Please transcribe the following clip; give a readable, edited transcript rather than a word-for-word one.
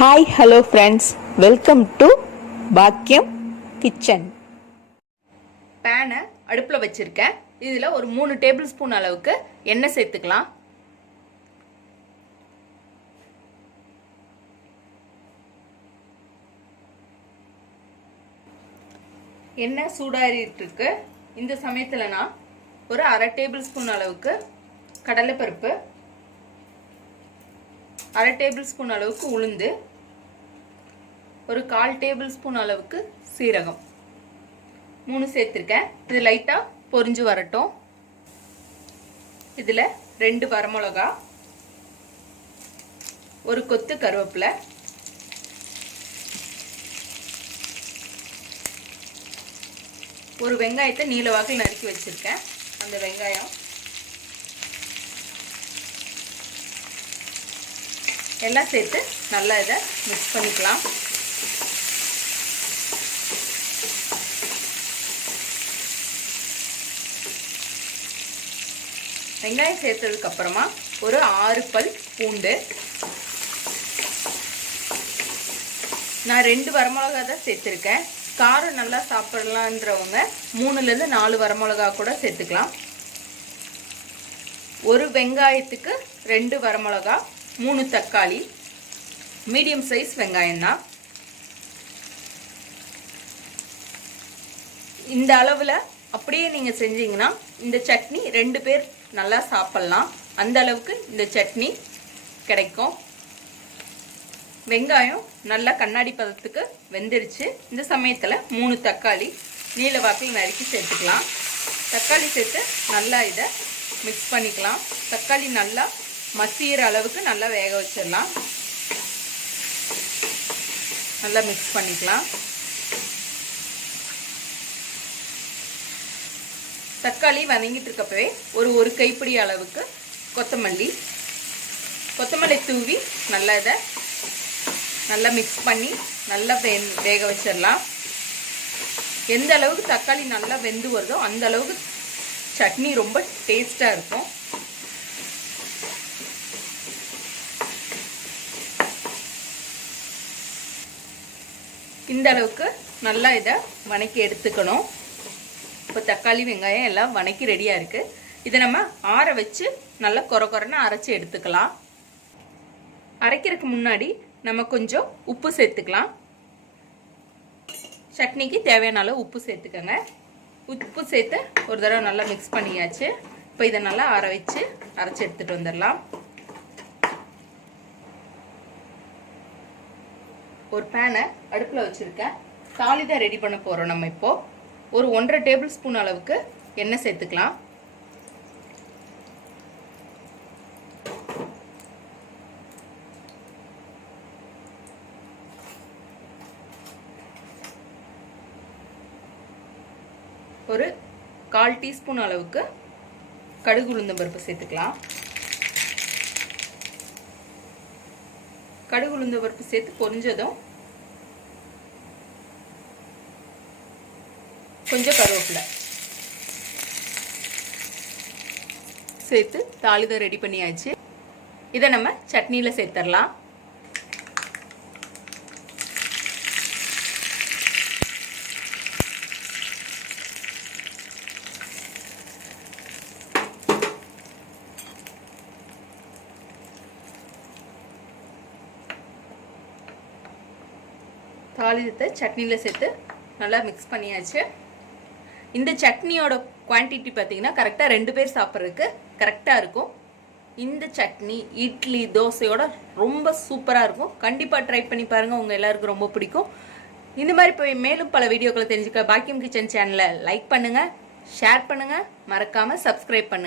Hi hello friends, welcome to பாக்கியம் kitchen. பேனை அடுப்பில் வச்சுருக்கேன். இதில் ஒரு 3 டேபிள் ஸ்பூன் அளவுக்கு எண்ணெய் சேர்த்துக்கலாம். எண்ணெய் சூடாகிட்டு இருக்கு. இந்த சமயத்தில் நான் ஒரு 1/2 டேபிள் ஸ்பூன் அளவுக்கு கடலைப்பருப்பு, 1/2 டேபிள் ஸ்பூன் அளவுக்கு உளுந்து, ஒரு 1/4 டேபிள் ஸ்பூன் அளவுக்கு சீரகம் 3 சேர்த்துருக்கேன். இது லைட்டாக பொரிஞ்சு வரட்டும். இதில் 2 வரமிளகா, ஒரு கொத்து கருவேப்பிலை, ஒரு வெங்காயத்தை நீல வாக்கில் நறுக்கி வச்சிருக்கேன். அந்த வெங்காயம் எல்லாம் சேர்த்து நல்லா இதை மிக்ஸ் பண்ணிக்கலாம். வெங்காயம் சேர்த்ததுக்கு அப்புறமா ஒரு 6 பல் பூண்டு. நான் 2 வரமிளகா தான் சேர்த்துருக்கேன். காரம் நல்லா சாப்பிடலான்றவங்க 3லேருந்து 4 வரமிளகா கூட சேர்த்துக்கலாம். ஒரு வெங்காயத்துக்கு 2 வரமிளகா, 3 தக்காளி, மீடியம் சைஸ் வெங்காயம் தான். இந்த அளவில் அப்படியே நீங்கள் செஞ்சீங்கன்னா இந்த சட்னி 2 பேர் நல்லா சாப்பிட்லாம். அந்த அளவுக்கு இந்த சட்னி கிடைக்கும். வெங்காயம் நல்லா கண்ணாடி பதத்துக்கு வெந்துருச்சு. இந்த சமயத்தில் 3 தக்காளி நீல வாக்கில் நறுக்கி சேர்த்துக்கலாம். தக்காளி சேர்த்து நல்லா இதை மிக்ஸ் பண்ணிக்கலாம். தக்காளி நல்லா மசிகிற அளவுக்கு நல்லா வேக வச்சிடலாம். நல்லா மிக்ஸ் பண்ணிக்கலாம். தக்காளி வதங்கிட்டு இருக்கப்பவே ஒரு கைப்பிடி அளவுக்கு கொத்தமல்லி தூவி நல்லா இதை நல்லா மிக்ஸ் பண்ணி நல்லா வேக வச்சிடலாம். எந்த அளவுக்கு தக்காளி நல்லா வெந்து வருதோ அந்த அளவுக்கு சட்னி ரொம்ப டேஸ்டாக இருக்கும். இந்த அளவுக்கு நல்லா இதை வணக்கி எடுத்துக்கணும். இப்போ தக்காளி வெங்காயம் எல்லாம் வணக்கி ரெடியாக இருக்குது. இதை நம்ம ஆற வச்சு நல்லா கொரன்னு அரைச்சி எடுத்துக்கலாம். அரைக்கிறதுக்கு முன்னாடி நம்ம கொஞ்சம் உப்பு சேர்த்துக்கலாம். சட்னிக்கு தேவையான அளவு உப்பு சேர்த்துக்கோங்க. உப்பு சேர்த்து ஒரு தடவை நல்லா மிக்ஸ் பண்ணியாச்சு. இப்போ இதை நல்லா ஆற வச்சு அரைச்சி எடுத்துகிட்டு வந்துடலாம். ஒரு பேனை அடுப்பில் வச்சுருக்கேன். தாளிதான் ரெடி பண்ண போகிறோம். நம்ம இப்போது ஒரு 1/2 டேபிள் ஸ்பூன் அளவுக்கு எண்ணெய் சேர்த்துக்கலாம். ஒரு 1/4 டீஸ்பூன் அளவுக்கு கடுகு உளுந்தம் பருப்பு சேர்த்துக்கலாம். கடுகு உளுந்த பருப்பு சேர்த்து பொரிஞ்சதும் கொஞ்சம் கருவேப்பிலை சேர்த்து தாளிதை ரெடி பண்ணியாச்சு. இதை நம்ம சட்னியில் சேர்த்துடலாம். தாளிதத்தை சட்னியில் சேர்த்து நல்லா மிக்ஸ் பண்ணியாச்சு. இந்த சட்னியோட குவான்டிட்டி பார்த்தீங்கன்னா கரெக்டாக 2 பேர் சாப்பிட்றதுக்கு கரெக்டாக இருக்கும். இந்த சட்னி இட்லி தோசையோட ரொம்ப சூப்பராக இருக்கும். கண்டிப்பாக ட்ரை பண்ணி பாருங்கள். உங்கள் எல்லாருக்கும் ரொம்ப பிடிக்கும். இந்த மாதிரி போய் மேலும் பல வீடியோக்களை தெரிஞ்சுக்க பாக்கியம் கிச்சன் சேனலை லைக் பண்ணுங்கள், ஷேர் பண்ணுங்கள், மறக்காமல் சப்ஸ்கிரைப் பண்ணுங்கள்.